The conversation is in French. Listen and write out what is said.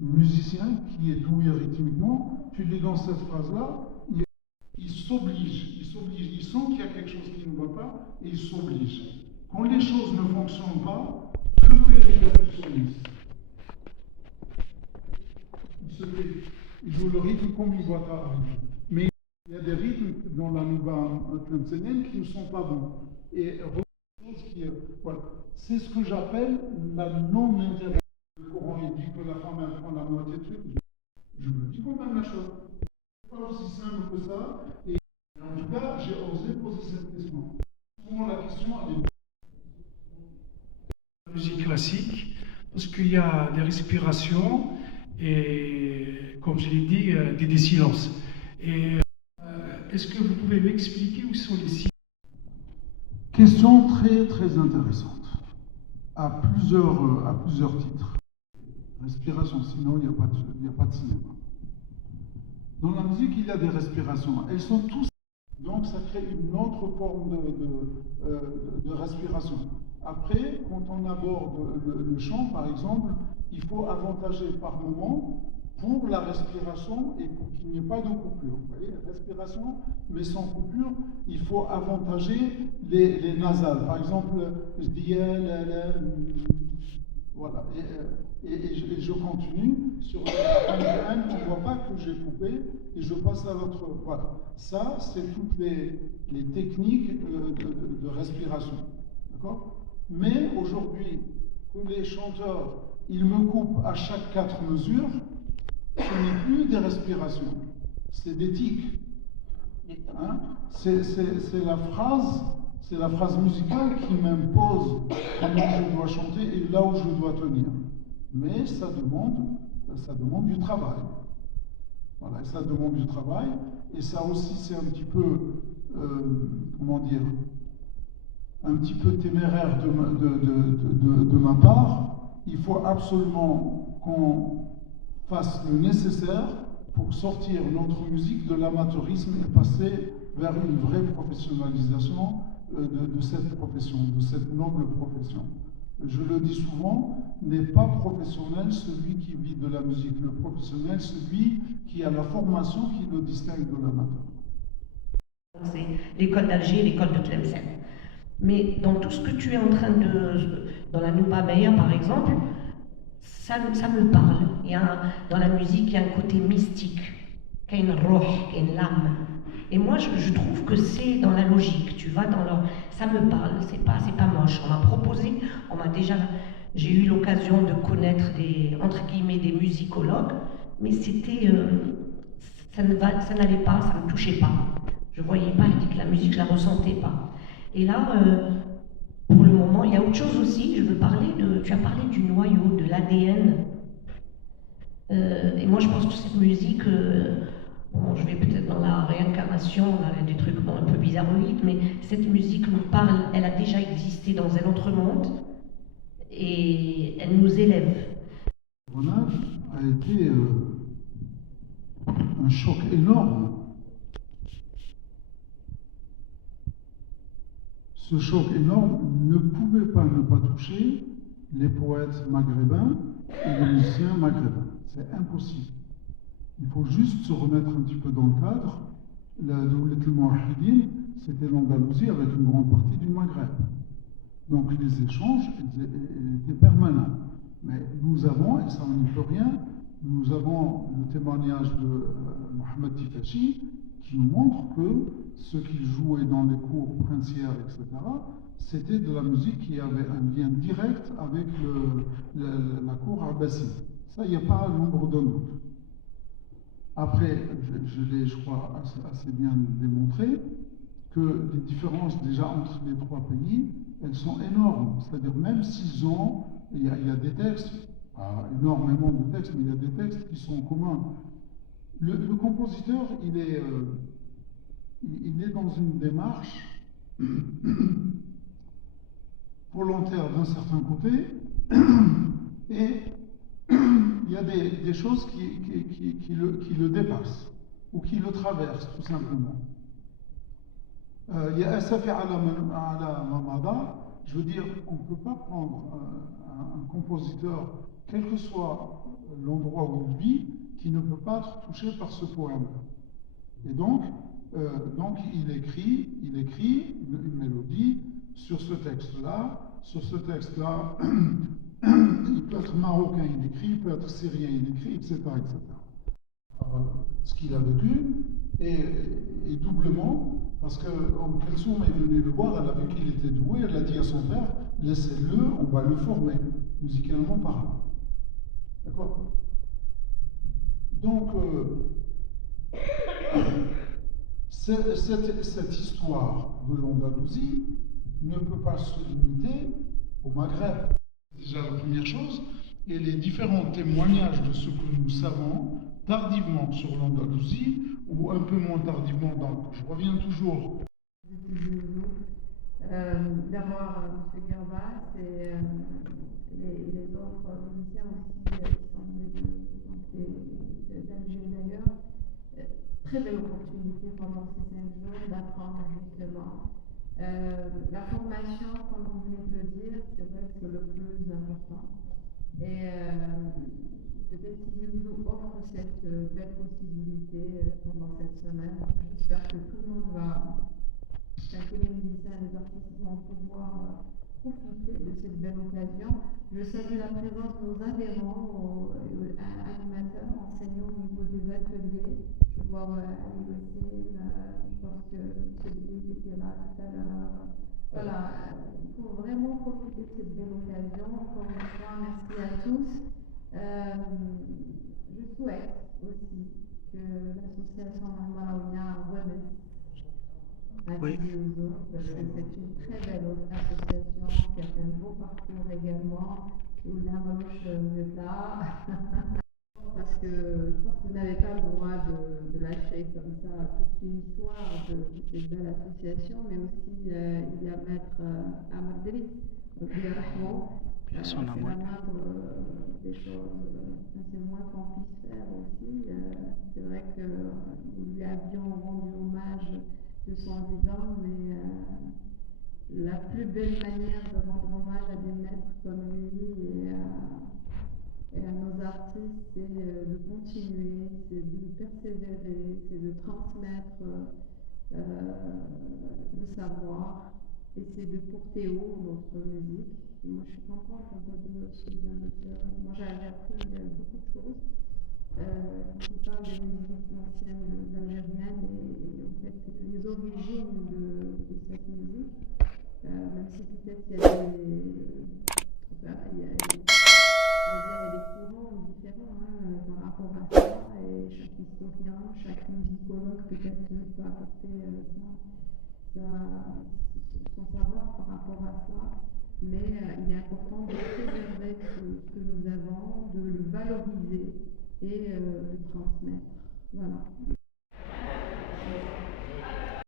musicien qui est doué rythmiquement, tu dis dans cette phrase-là, il s'oblige, il sent qu'il y a quelque chose qui ne va pas et il s'oblige. Quand les choses ne fonctionnent pas, que fait le percussionniste? Il joue le rythme comme il voit ça. Mais il y a des rythmes dans la nouba tlemcenienne qui ne sont pas bons. Et voilà. C'est ce que j'appelle la non-intervention. Le Coran il dit que la femme elle prend la moitié de truc. Je me dis quand même la chose. C'est pas aussi simple que ça. Et en tout cas, j'ai osé poser cette question. Souvent la question elle est la musique classique, parce qu'il y a des respirations et, comme je l'ai dit, des silences. Et est-ce que vous pouvez m'expliquer où sont les silences? Question très très intéressante, à plusieurs titres. Respiration, sinon il n'y a pas de cinéma. Dans la musique, il y a des respirations. Elles sont tous. Donc ça crée une autre forme de respiration. Après, quand on aborde le chant, par exemple, il faut avantager par moment pour la respiration et pour qu'il n'y ait pas de coupure. Vous voyez, respiration, mais sans coupure, il faut avantager les nasales. Par exemple, je dis voilà. Et je continue sur la fin du N, on ne voit pas que j'ai coupé et je passe à l'autre. Voilà. Ça, c'est toutes les techniques de respiration. D'accord? Mais aujourd'hui, que les chanteurs, ils me coupent à chaque 4 mesures, ce n'est plus des respirations, c'est des tics. Hein? C'est la phrase musicale qui m'impose comment je dois chanter et là où je dois tenir. Mais ça demande du travail. Voilà, et ça demande du travail. Et ça aussi, c'est un petit peu, comment dire, un petit peu téméraire de ma part. Il faut absolument qu'on fasse le nécessaire pour sortir notre musique de l'amateurisme et passer vers une vraie professionnalisation de cette profession, de cette noble profession. Je le dis souvent, n'est pas professionnel celui qui vit de la musique. Le professionnel, celui qui a la formation qui le distingue de l'amateur. C'est l'école d'Alger et l'école de Tlemcen. Mais dans tout ce que tu es en train dans la Nouba Meyer par exemple, ça me parle. Dans la musique, il y a un côté mystique, qu'il y a une roh, qu'il y a une lame. Et moi, je trouve que c'est dans la logique, tu vois, ça me parle, c'est pas moche. On m'a proposé, j'ai eu l'occasion de connaître entre guillemets, des musicologues, mais ça n'allait pas, ça ne me touchait pas. Je voyais pas, je dis que la musique, je la ressentais pas. Et là, pour le moment, il y a autre chose aussi, tu as parlé du noyau, de l'ADN. Et moi, je pense que cette musique, bon, je vais peut-être dans la réincarnation, dans des trucs un peu bizarroïdes, mais cette musique nous parle, elle a déjà existé dans un autre monde, et elle nous élève. Le grenade a été un choc énorme. Ce choc énorme ne pouvait pas ne pas toucher les poètes maghrébins et les musiciens maghrébins. C'est impossible. Il faut juste se remettre un petit peu dans le cadre. La Dawlat al-Mouahidine, c'était l'Andalousie avec une grande partie du Maghreb. Donc les échanges étaient permanents. Mais nous avons, et ça on n'y peut rien, nous avons le témoignage de Mohamed Tifachi qui nous montre que ce qu'il jouait dans les cours princières, etc., c'était de la musique qui avait un lien direct avec la cour abbasside. Ça, il n'y a pas l'ombre d'un doute. Après, je l'ai, je crois, assez bien démontré, que les différences déjà entre les trois pays, elles sont énormes. C'est-à-dire même s'ils ont, il y a des textes, pas énormément de textes, mais il y a des textes qui sont communs. Le compositeur, il est dans une démarche volontaire d'un certain côté, et il y a des choses qui le dépassent, ou qui le traversent, tout simplement. Il y a Asafi ala Mamada, je veux dire, on ne peut pas prendre un compositeur, quelle que soit l'endroit où il vit qui ne peut pas être touché par ce poème. Et donc il écrit une mélodie sur ce texte-là. Sur ce texte-là, il peut être marocain, il écrit, il peut être syrien, il écrit, etc. Ce qu'il a vécu, et doublement, parce que Kelsoum est venue le voir, elle a vu qu'il était doué, elle a dit à son père, laissez-le, on va le former, musicalement parlant. D'accord? Donc, cette histoire de l'Andalousie ne peut pas se limiter au Maghreb. Déjà la première chose, et les différents témoignages de ce que nous savons tardivement sur l'Andalousie, ou un peu moins tardivement, donc je reviens toujours. D'abord, M. Gervas et les autres musiciens aussi qui sont d'Alger d'ailleurs. Très belle opportunité pendant ces 5 jours d'apprendre justement. La formation, comme vous venez de le dire, c'est vrai que c'est le plus important. Et peut-être qu'il nous offre cette belle possibilité pendant cette semaine. J'espère que tout le monde va, que les musiciens et les artistes vont pouvoir profiter de cette belle occasion. Je salue la présence de nos adhérents, animateurs, enseignants au niveau des ateliers. Je vois Ali Wassel, je pense que celui qui était là tout à l'heure. Voilà, il faut vraiment profiter de cette belle occasion. Encore une fois, merci à tous. Je souhaite aussi que l'association Malaouia renaisse à Tizi-Ouzou, parce que c'est une très belle association qui a fait un beau parcours également. Où la Malouche, vous êtes là. Parce que je pense que vous n'avez pas le droit de lâcher comme ça toute une histoire de cette belle association, mais aussi il y a Maître Ahmed Rahman. C'est la moindre des choses, c'est le moins qu'on puisse faire aussi. C'est vrai que nous lui avions rendu hommage de son vivant, mais la plus belle manière de rendre hommage à des maîtres comme lui et à nos artistes, c'est de continuer, c'est de persévérer, c'est de transmettre le savoir, et c'est de porter haut notre musique. Et moi, je suis contente de ce que vient de dire. Moi, j'avais appris beaucoup de choses. Quand il parle des musiques anciennes algériennes et en fait les origines de cette musique, même si peut-être il y a des courants différents par rapport à ça, et chaque historien, chaque musicologue peut-être peut apporter son savoir par rapport à ça, mais il est important de préserver ce que nous avons, de le valoriser et de le transmettre. Voilà.